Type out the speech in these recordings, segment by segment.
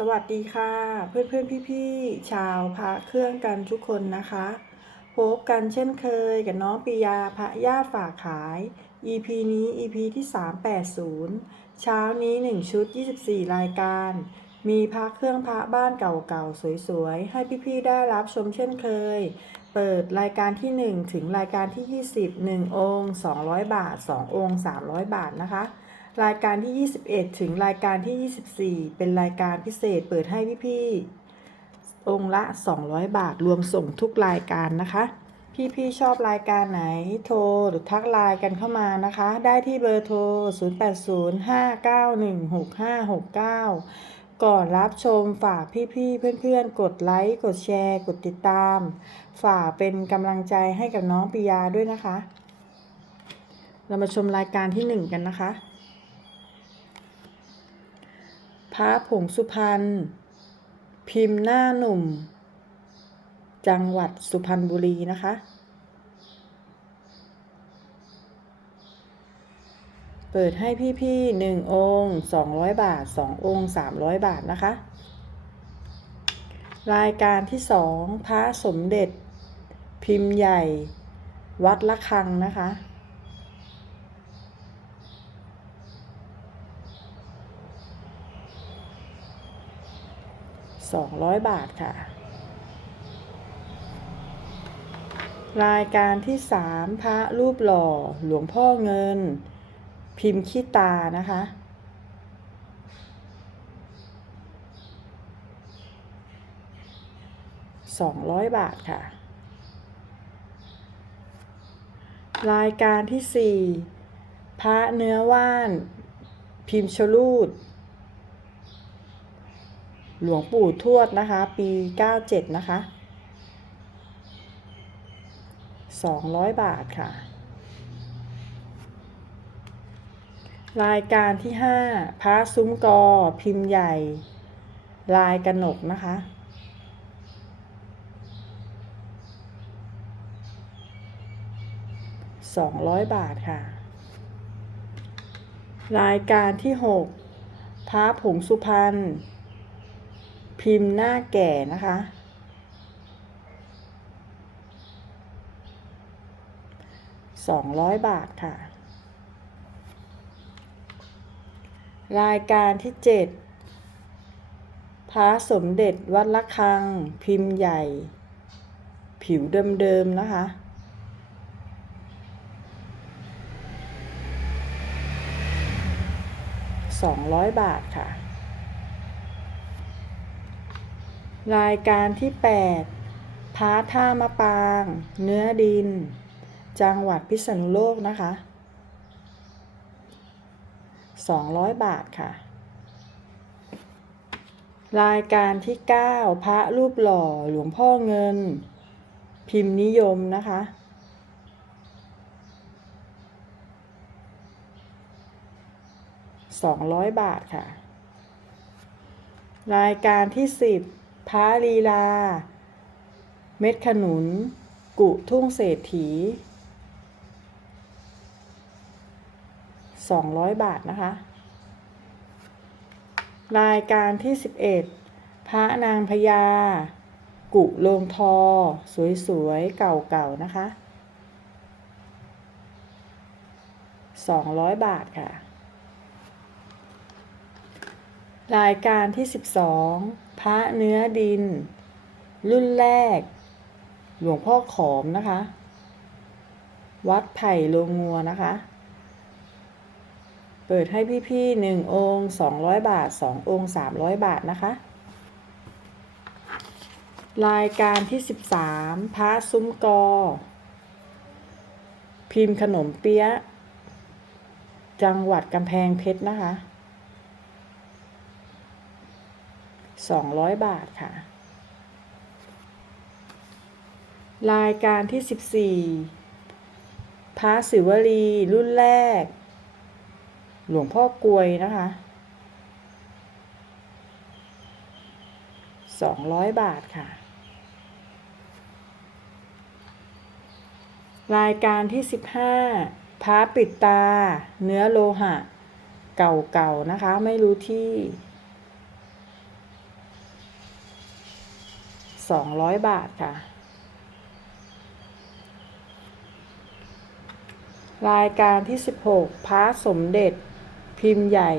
สวัสดีค่ะ เพื่อนเพื่อนพี่พี่ๆชาวพระเครื่องกันทุกคนนะคะ พบกันเช่นเคยกับน้องปิยาพระย่าฝากขาย EP นี้ EP ที่ 380 เช้านี้ 1 ชุด 24 รายการ มีพระเครื่องพระบ้านเก่าๆ สวยๆ ให้พี่ๆ ได้รับชมเช่นเคย เปิดรายการที่ 1 ถึงรายการที่ 20 1 องค์ 200 บาท 2 องค์ 300 บาทนะคะ รายการที่ 21 ถึงรายการที่ 24 เป็นรายการพิเศษเปิดให้พี่ๆองละ 200 บาทรวมส่งทุกรายการนะคะ พี่ๆชอบรายการไหนโทรหรือทักไลน์กันเข้ามานะคะ ได้ที่เบอร์โทร 0805916569 ก่อนรับชมฝากพี่ๆเพื่อนๆ กดไลค์ กดแชร์ กดติดตาม ฝากเป็นกำลังใจให้กับน้องปิยาด้วยนะคะ เรามาชมรายการที่ 1 กันนะคะ พระผงสุพรรณ พิมพ์หน้าหนุ่ม จังหวัดสุพรรณบุรีนะคะ เปิดให้พี่ๆหนึ่งองค์สองร้อยบาทสององค์สามร้อยบาทนะคะ รายการที่สองพระสมเด็จ พิมพ์ใหญ่ วัดละคังนะคะ สองร้อยบาทค่ะ รายการที่สามพระรูปหล่อหลวงพ่อเงิน พิมพ์ขี้ตานะคะสองร้อยบาทค่ะ รายการที่สี่พระเนื้อว่าน พิมพ์ชลูด หลวงปู่ทวดนะคะ ปี 97 นะคะ 200 บาทค่ะ รายการที่ 5พระซุ้มกอ พิมพ์ใหญ่ ลายกระหนกนะคะ 200 บาทค่ะ รายการที่ 6พระผงสุพรรณ พิมพ์หน้าแก่นะคะ สองร้อยบาทค่ะ รายการที่เจ็ดพระสมเด็จวัดละคัง พิมพ์ใหญ่ ผิวเดิมๆนะคะสองร้อยบาทค่ะ รายการที่ 8พาท่ามะปาง เนื้อดิน จังหวัดพิษณุโลกนะคะ 200 บาทค่ะ รายการที่ 9 พระรูปหล่อหลวงพ่อเงิน พิมพ์นิยมนะคะ 200 บาทค่ะ รายการที่ 10 พระลีลา เม็ดขนุน กุทุ่งเศรษฐี 200 บาทนะคะ รายการที่ 11 พระนางพญา กุโลงทอ สวยๆ เก่าๆ นะคะ 200 บาทค่ะ รายการที่ 12 พระเนื้อดิน รุ่นแรก หลวงพ่อขอมนะคะ วัดไผ่โลงงัวนะคะ เปิดให้พี่ๆหนึ่งองค์200 บาท 2 องค์ 300 บาทนะคะ รายการที่ 13 พระซุ้มกอ พิมพ์ขนมเปี๊ยะ จังหวัดกำแพงเพชรนะคะ 200 บาทค่ะ รายการที่ 14พระศิวลีรุ่นแรก หลวงพ่อกลวยนะคะ 200 บาทค่ะ รายการที่ 15พระปิดตา เนื้อโลหะ เก่าๆนะคะ ไม่รู้ที่ สองร้อยบาทค่ะ รายการที่สิบหกพระสมเด็จ พิมพ์ใหญ่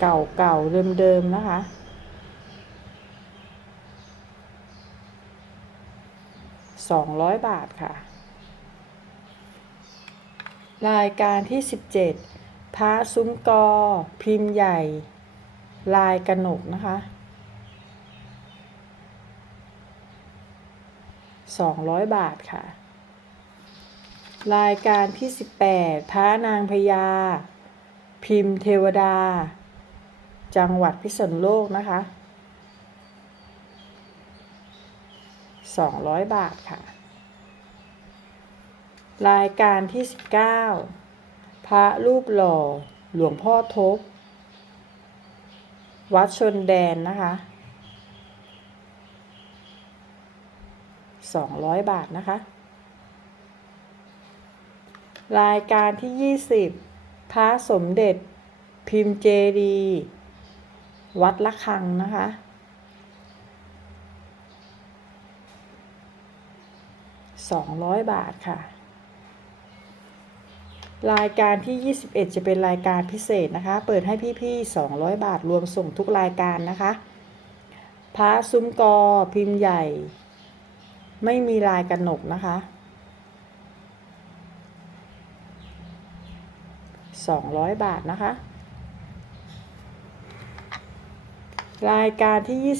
เก่าเก่าเดิมเดิมๆนะคะสองร้อยบาทค่ะ รายการที่สิบเจ็ดพระซุ้มกอ พิมพ์ใหญ่ ลายกระหนกนะคะ สองร้อยบาทค่ะ รายการที่สิบแปดพระนางพญา พิมพ์เทวดา จังหวัดพิษณุโลกนะคะสองร้อยบาทค่ะ รายการที่สิบเก้าพระรูปหล่อหลวงพ่อทบ วัดชนแดนนะคะ สองร้อยบาทนะคะ รายการที่ยี่สิบพระสมเด็จ พิมพ์เจดี วัดละคังนะคะสองร้อยบาทค่ะ รายการที่ 21 จะเป็นรายการพิเศษนะคะ เปิดให้พี่ๆ 200 บาทรวมส่งทุกรายการนะคะพระซุ้มกอพิมพ์ใหญ่ ไม่มีลายกระหนกนะคะ200บาทนะคะ รายการที่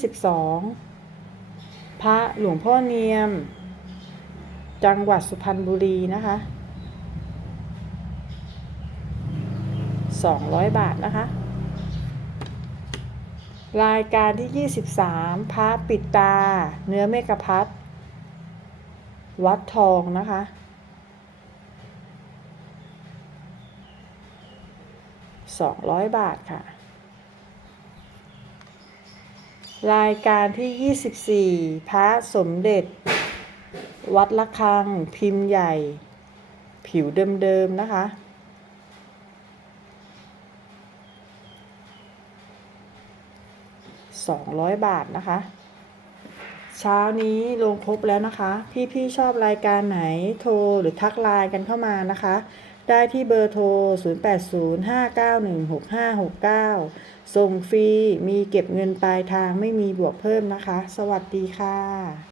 22พระหลวงพ่อเนียม จังหวัดสุพรรณบุรีนะคะ200บาทนะคะ รายการที่23พระปิดตา เนื้อเมกะพัด วัดทองนะคะ200บาทค่ะ รายการที่24พระสมเด็จ วัดละคัง พิมพ์ใหญ่ ผิวเดิมๆนะคะ200บาทนะคะ เช้านี้ลงครบแล้วนะคะ พี่ๆชอบรายการไหนโทรหรือทักไลน์กันเข้ามานะคะ ได้ที่เบอร์โทร 0805916569 ส่งฟรีมีเก็บเงินปลายทางไม่มีบวกเพิ่มนะคะ สวัสดีค่ะ